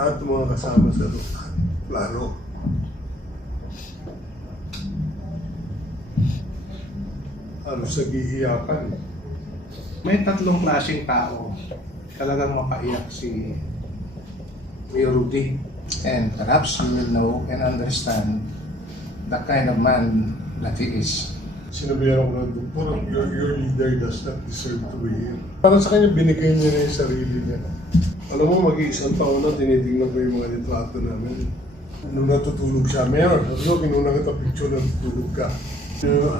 lahat ng mga kasama sa plano. Halos nag-iiyakan. May tatlong klaseng tao talagang mapaiyak si Mayor Rudy. And perhaps you will know and understand the kind of man that he is. Sinabihan ako ng doktor, your leader does not deserve to be here. Para sa kanya, binigay niya na yung sarili niya. Alam mo, mag-iisang taon na tinitingnan ko yung mga litrato namin. Nung natutulog siya, Mayor, sabi ko, kinuna kita picture na natutulog ka.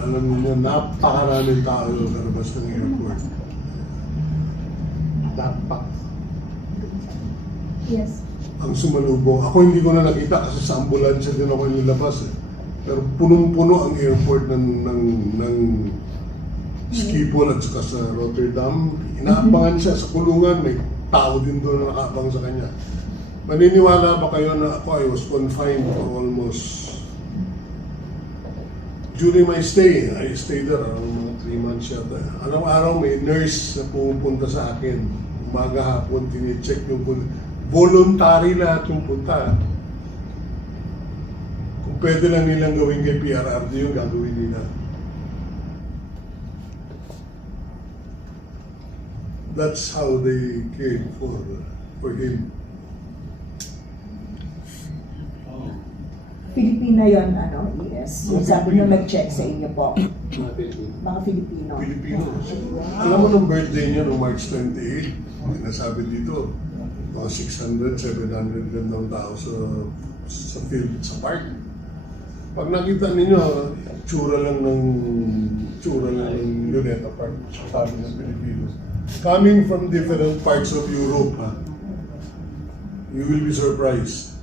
Alam niyo, napakaraming tao yung karabas ng airport. Dapat. Yes. Ang sumalubong. Ako hindi ko na nakita kasi sa ambulansya din ako nilabas eh. Pero punong-puno ang airport ng Schiphol at saka sa Rotterdam. Inaabangan siya sa kulungan. May tao din doon na nakaabang sa kanya. Maniniwala ba kayo na ako I was confined for almost... During my stay, I stayed there mga 3 months yata. Araw-araw may nurse na pumupunta sa akin. Umaga hapon, tinicheck yung voluntary lahat yung punta. Kung pwede lang nilang gawin kay PRRD yung gagawin nila. That's how they cared for him. Filipino yon ano, ES. Yung sabi nyo nag-check sa inyo po. Mga Filipino. Pilipino. Alam mo nung birthday niya, nung March 28, nasabi dito, mga 600, 700 lang ng tao sa field, sa park. Pag nakita ninyo, tsura lang ng Luneta Park, sabi ng Pilipino. Coming from different parts of Europe, ha, you will be surprised.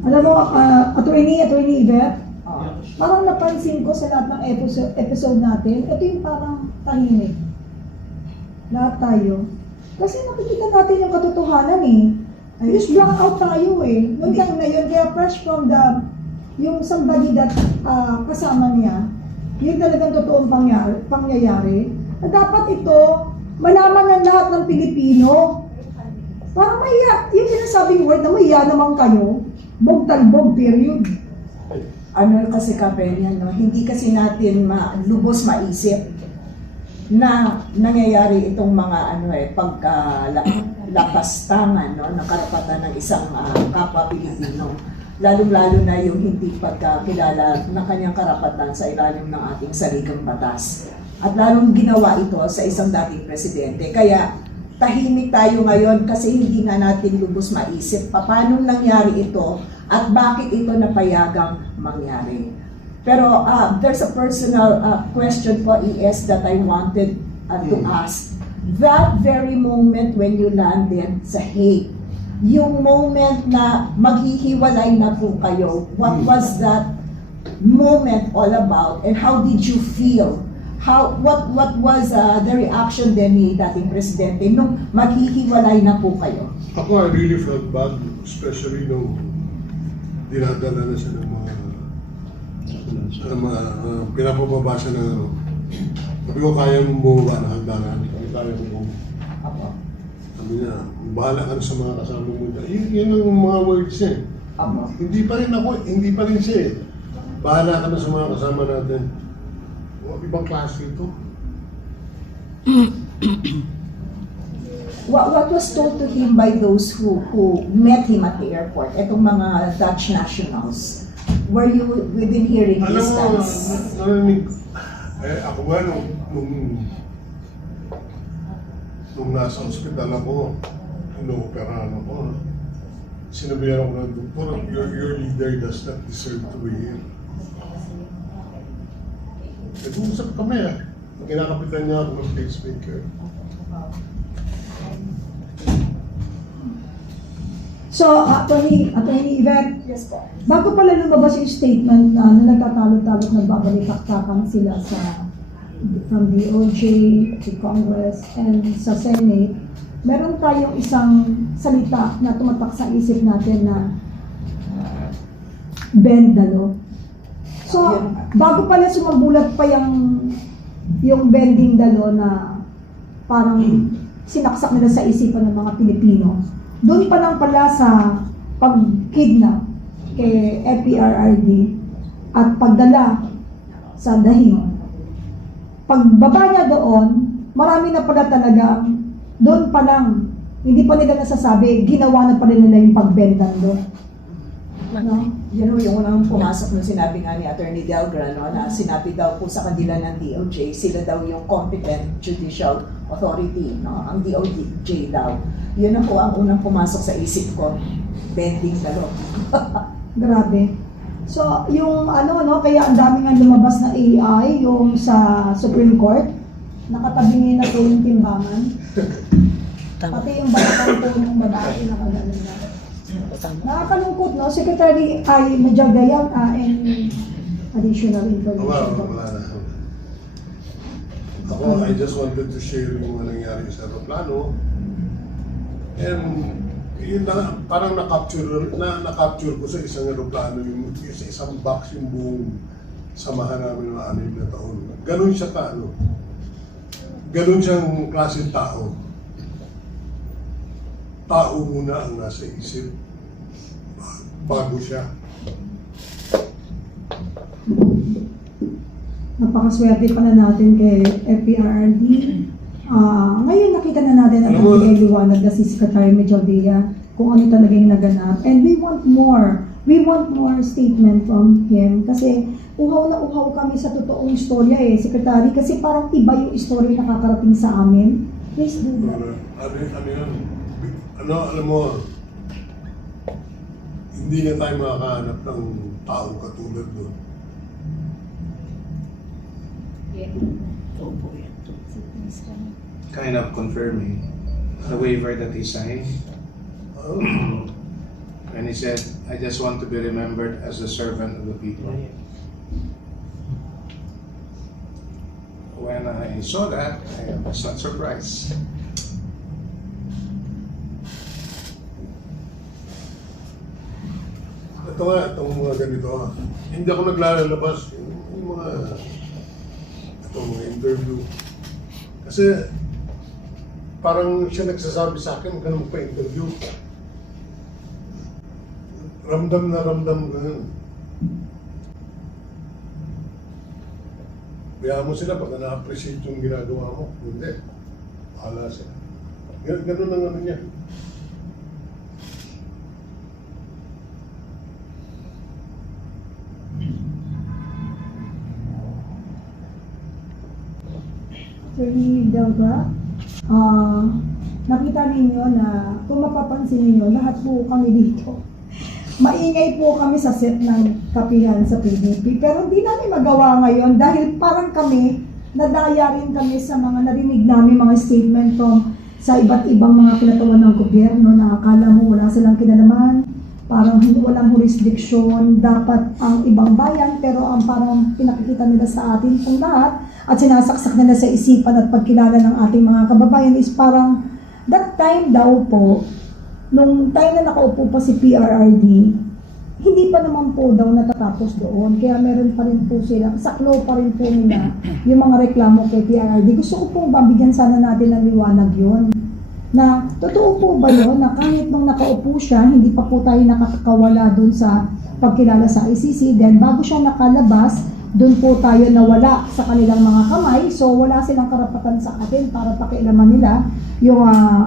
Alam mo, Attorney Yvette, parang napansin ko sa lahat ng episode natin, ito yung parang tahimik. Lahat tayo. Kasi nakikita natin yung katotohanan eh. Just black out tayo eh. Noong time na yun, kaya fresh from yung somebody that kasama niya, yung talagang totoong pangyayari. At dapat ito, malaman ng lahat ng Pilipino. Parang mahiya, yung sinasabing word na mahiya naman kayo, bog-talbog, period. Ano kasi Kapenya, no? Hindi kasi natin lubos maisip na nangyayari itong mga pagkalakastangan no, ng karapatan ng isang kapwa Pilipino. Lalong-lalo na yung hindi pagkakilala ng kanyang karapatan sa ilalim ng ating saligang batas. At lalong ginawa ito sa isang dating presidente. Kaya tahimik tayo ngayon kasi hindi nga natin lubos maisip paano nangyari ito at bakit ito napayagang mangyari. Pero there's a personal question po, ES, that I wanted to ask. That very moment when you landed sa Hague, yung moment na maghihiwalay na po kayo, what was that moment all about and how did you feel? What was the reaction din ni dating presidente nung maghihiwalay na po kayo? Ako, I really felt bad, especially nung dinadala na siya ng mga pinapababa siya ng ano. Sabi ko, kaya mong bumaba ng hagdanan. Kaya mong bumaba. Sabi niya, bahala ka na sa mga kasama mo. Yan ang mga words niya. Hindi pa rin ako, hindi pa rin siya eh. Bahala ka na sa mga kasama natin. Ibang klase ito. What was told to him by those who met him at the airport? Itong mga Dutch nationals. Were you within hearing distance? Alam mo, ako ba nung nasa ospital ako, ino-operahan ako, sinabihan ako ng doktor, your leader does not deserve to be here. Nag-uusap kami kinakapitan niya ako ng pacemaker. So, Attorney Yvette, Yes po. bago pala lumabas yung statement na nagtatalot-talot na babalik-taktakan sila from DOJ to Congress and sa Senate, meron tayong isang salita na tumatak sa isip natin na bendalo. So, bago pala sumabulat pa yung bending dalo na parang sinaksak nila sa isipan ng mga Pilipino. Doon pa lang pala sa pag-kidnap kay FPRRD at pagdala sa Dahinon. Pagbaba niya doon, marami na pala talaga, doon pa lang, hindi pa nila nasasabi, ginawa na pala nila yung pagbenta doon. No? Yun yung unang pumasok nung sinabi nga ni Attorney Delgra, no, na sinabi daw po sa kanila ng DOJ, sila daw yung competent judicial authority, no, ang DOJ daw. Yun na po ang unang pumasok sa isip ko, bending na lo. Grabe. So, yung ano, no, kaya ang dami nga lumabas na AI, yung sa Supreme Court, nakatabi niya na po yung timbangan. Pati yung batang po ng babae nakagalan na. Nakakalungkot, no? Secretary ay Majagayan and additional information. Wala na. Ako, I just wanted to share yung nangyari sa aeroplano. And yun na, parang na-capture ko sa isang aeroplano, yung sa isang box yung buong samahan namin ng 6 na taon. Ganun siya ganun siyang klaseng tao. Tao muna ang nasa isip bago siya. Napakaswerte pa na natin kay FPRRD. Ngayon nakita na natin ang Alam mo, nagbigay liwanag na si Secretary Mejaldea kung ano talaga yung naganap. And we want more. We want more statement from him kasi uhaw na uhaw kami sa totoong istorya Secretary, kasi parang iba yung istorya na nakakarating sa amin. Please do that. Alam mo, hindi na tayo makakahanap ng tao katulad doon. Kind of confirming the waiver that he signed. And he said, I just want to be remembered as a servant of the people. When I saw that, I was not surprised. Ito nga, itong mga ganito, hindi ako naglalabas yung mga interview. Kasi parang siya nagsasabi sa akin, ganun pa interview. Ramdam na yun. Kaya mo sila pag na-appreciate yung ginagawa mo. Hindi. Bahala sila. Ganun ang ano niya. Attorney Delgra, nakita ninyo na kung mapapansin ninyo, lahat po kami dito. Maingay po kami sa set ng kapihan sa PDP, pero hindi namin magawa ngayon dahil parang kami, nadaya rin kami sa mga narinig namin mga statement from sa iba't ibang mga kinatawan ng gobyerno na akala mo wala silang kinalaman, parang walang jurisdiction, dapat ang ibang bayan, pero ang parang pinakikita nila sa atin pong lahat at sinasaksak nila sa isipan at pagkilala ng ating mga kababayan is parang that time daw po, nung time na nakaupo pa si PRRD, hindi pa naman po daw natatapos doon. Kaya meron pa rin po sila, saklo pa rin po nila yung mga reklamo kay PRRD. Gusto ko pong babigyan sana natin ng liwanag yun. Na totoo po ba yun na kahit nung nakaupo siya, hindi pa po tayo nakakawala doon sa pagkilala sa ICC. Then bago siya nakalabas, doon po tayo nawala sa kanilang mga kamay. So wala silang karapatan sa atin para pakialaman nila yung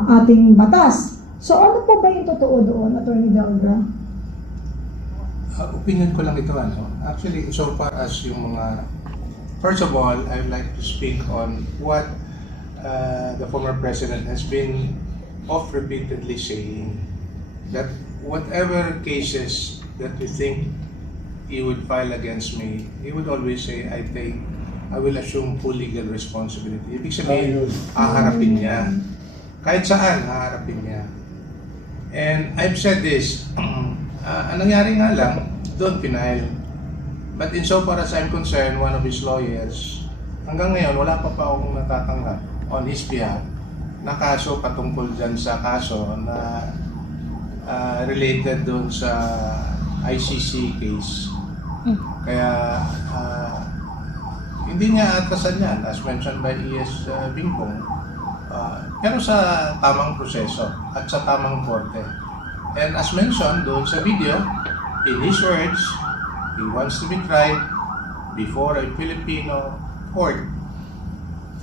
ating batas. So ano po ba yung totoo doon, Attorney Delgra? Opinion ko lang ito, ano. Actually, so far as yung mga... First of all, I would like to speak on what the former president has been repeatedly saying, that whatever cases that we think he would file against me, he would always say, I will assume full legal responsibility. Ibig sabihin, haharapin niya. Kahit saan, haharapin niya. And I've said this, ang nangyari nga lang, doon pinail. But insofar as I'm concerned, one of his lawyers, hanggang ngayon, wala pa akong natatanggap on his behalf na kaso patungkol dyan sa kaso na related doon sa ICC case. Kaya hindi niya atasan yan, as mentioned by E.S. Bingkong. Pero sa tamang proseso at sa tamang korte. And as mentioned doon sa video, in his words, he wants to be tried before a Filipino court,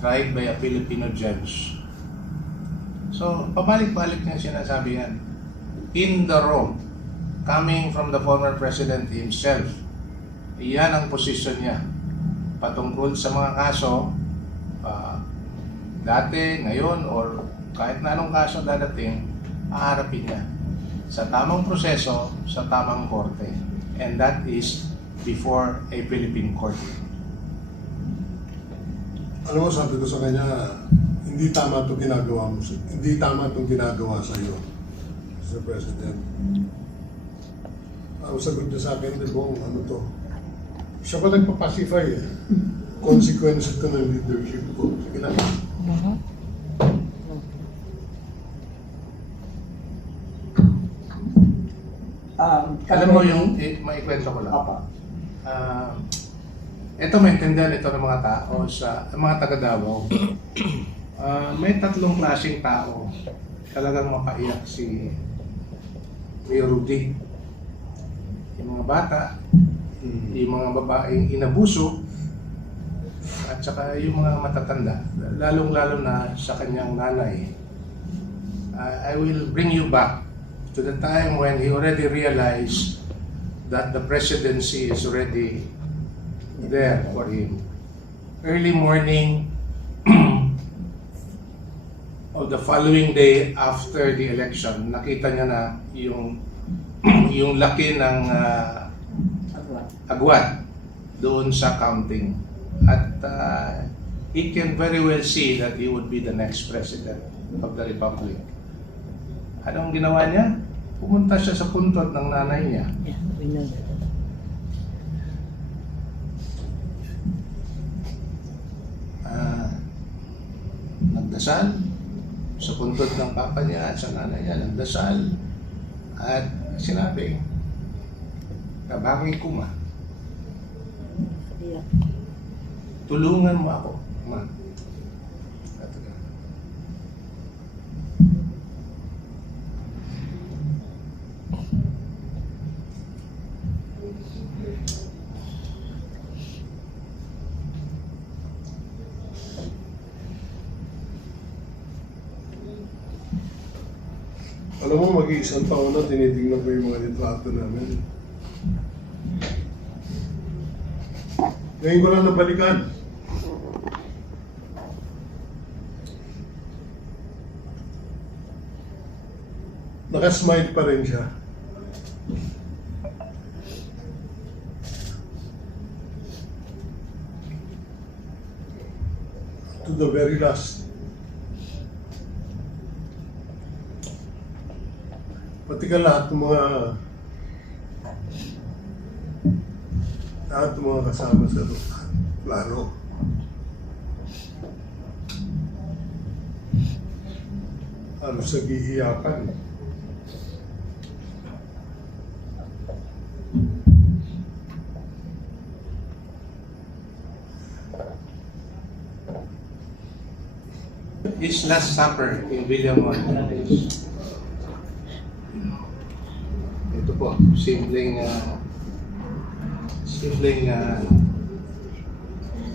tried by a Filipino judge. So, pabalik-balik niya sinasabi yan. In the wrong, coming from the former president himself, iyan ang posisyon niya patungkol sa mga kaso, dati, ngayon, or kahit na anong kaso dadating, haharapin niya sa tamang proseso, sa tamang korte. And that is before a Philippine court. Alam mo, sabi ko sa kanya, hindi tama itong ginagawa mo. Hindi tama itong ginagawa sa iyo, Mr. President. Ang sagot niya sa akin, ano to? Siya pa nagpa-pacify eh. Consequences ko ng leadership ko. Sige lang. Alam mo yung, maikwento ko lang. Opo. Ito maintindihan ito ng mga tao sa mga taga Davao. May tatlong klaseng tao talagang mapaiyak si Mayor Rudy. Yung mga bata, yung mga babaeng inabuso, at saka yung mga matatanda, lalong-lalo na sa kanyang nanay. I will bring you back to the time when he already realized that the presidency is already there for him. Early morning of the following day after the election, nakita niya na yung laki ng agwat doon sa counting. At he can very well see that he would be the next president of the Republic. Anong ginawa niya? Pumunta siya sa puntot ng nanay niya. Yeah, we know that. Nagdasal sa puntot ng papa niya at sa nanay niya. Nagdasal at sinabi, "Kabangay ko ma. Yeah. Tulungan mo ako, ma." Alam mo, mag-iisang taon na tinitingnan ko yung mga litrato namin. Ngayon ko lang nabalikan. Nakasmile pa rin siya. To the very last. Pati ka lahat ng mga kasama sa plano. Halos nag-iiyakan. His last supper in Villanueva. Ito po, simpleng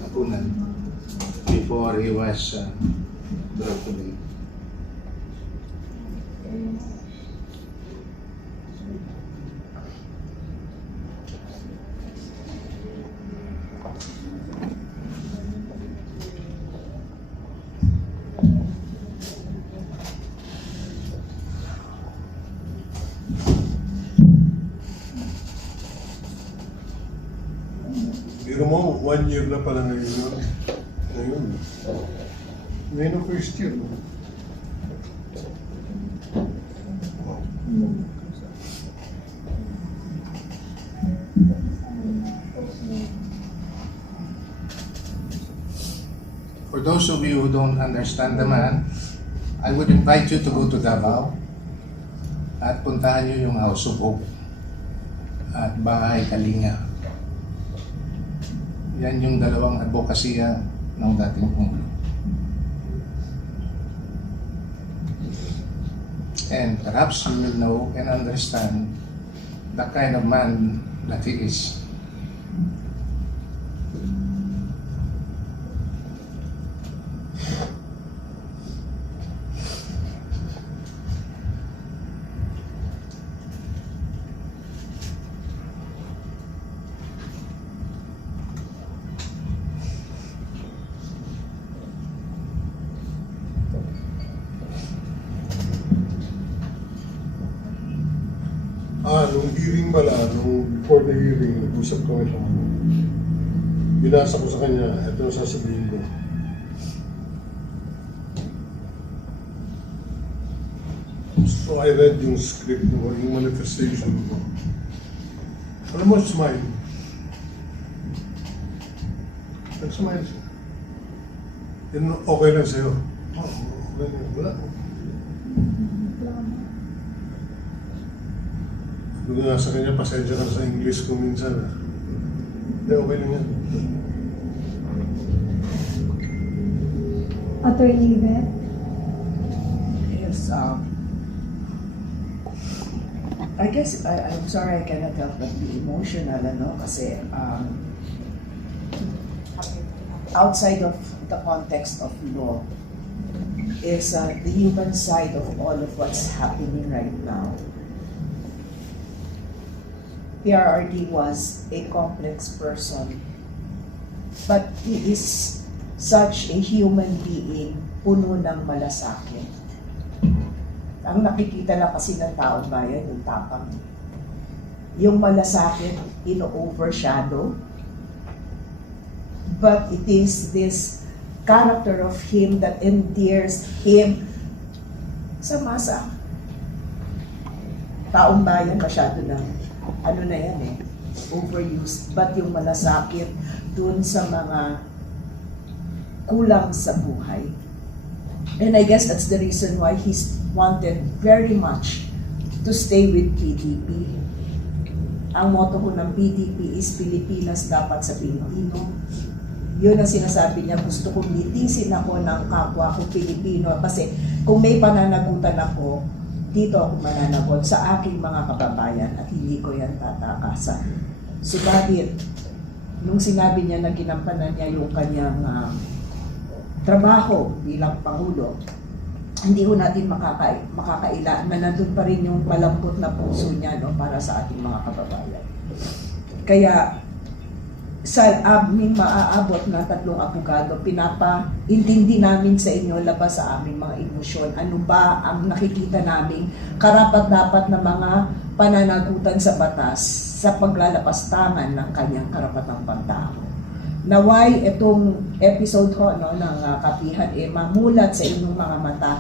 hapunan before he was brought to me. Pero mo, 1 year na pala ngayon yun. Ngayon ang first year. No? For those of you who don't understand the man, I would invite you to go to Davao at puntahan niyo yung House of Hope at Bahay Kalinga. Yan yung dalawang advokasya ng dating Pangulo. And perhaps you will know and understand the kind of man that he is. Nung hearing pala, before the hearing, nag-usap kami sa kanya. Binasa ko sa kanya, ito ang sasabihin ko. So I read yung script mo, yung manifestation mo. Alam mo, smile. Nag-smile siya. Yan, okay lang sa'yo. Oh, okay lang. Wala. Doon nga sa kanya, pasensya ka na sa English ko minsan. Hindi, okay lang yan. Attorney Yvette? Yes, I guess I'm sorry I cannot help but be emotional, kasi outside of the context of law is the human side of all of what's happening right now. PRRD was a complex person, but he is such a human being, puno ng malasakit. Ang nakikita lang kasi ng taong bayan, yung tapang. Yung malasakit, ino-overshadow. But it is this character of him that endears him sa masa. Taong bayan, masyado na, overused. But yung malasakit dun sa mga kulang sa buhay. And I guess that's the reason why he's wanted very much to stay with PDP. Ang motto ko ng PDP is Pilipinas dapat sa Pilipino. Yun ang sinasabi niya, gusto kong litisin ako ng kapwa ko Pilipino kasi kung may pananagutan ako, dito ako mananagot sa aking mga kababayan at hindi ko yan tatakasan. Subalit, nung sinabi niya na ginampanan niya yung kanyang trabaho bilang Pangulo, hindi ko natin makakaila na nandun pa rin yung malambot na puso niya para sa ating mga kababayan. Kaya sa aming maaabot na 3 abogado, pinapaintindi namin sa inyo labas sa aming mga emosyon. Ano ba ang nakikita namin karapat-dapat na mga pananagutan sa batas sa paglalapastangan ng kanyang karapatang pantao. Naway itong episode ng kapihan mamulat sa inyong mga mata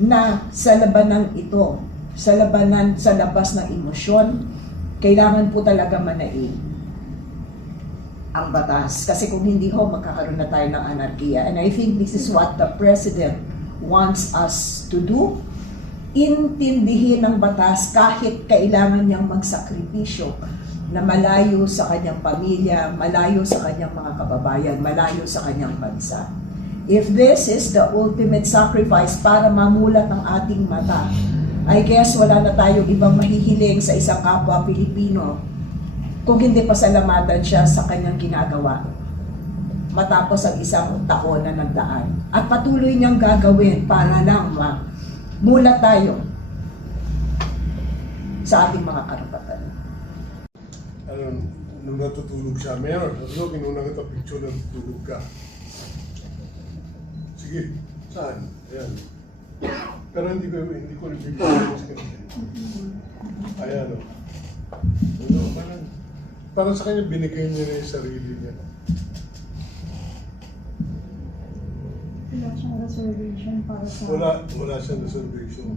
na sa labanan ito, sa labas ng emosyon, kailangan po talaga manaig ang batas. Kasi kung hindi magkakaroon na tayo ng anarkiya. And I think this is what the President wants us to do. Intindihin ang batas kahit kailangan niyang magsakripisyo na malayo sa kanyang pamilya, malayo sa kanyang mga kababayan, malayo sa kanyang bansa. If this is the ultimate sacrifice para mamulat ang ating mata, I guess wala na tayong ibang mahihiling sa isang kapwa Pilipino kung hindi pasalamatan siya sa kanyang ginagawa matapos ang 1 taon na nagdaan. At patuloy niyang gagawin para lang mamulat tayo sa ating mga karapatan. Nung natutulog siya, Mayor, kinuna kita picture na natutulog ka. Sige, saan? Ayan. Pero hindi ko rin picture. Ayan o. Parang sa kanya binigay niya na yung sarili niya. Wala siyang reservation para sa... Wala siyang reservation.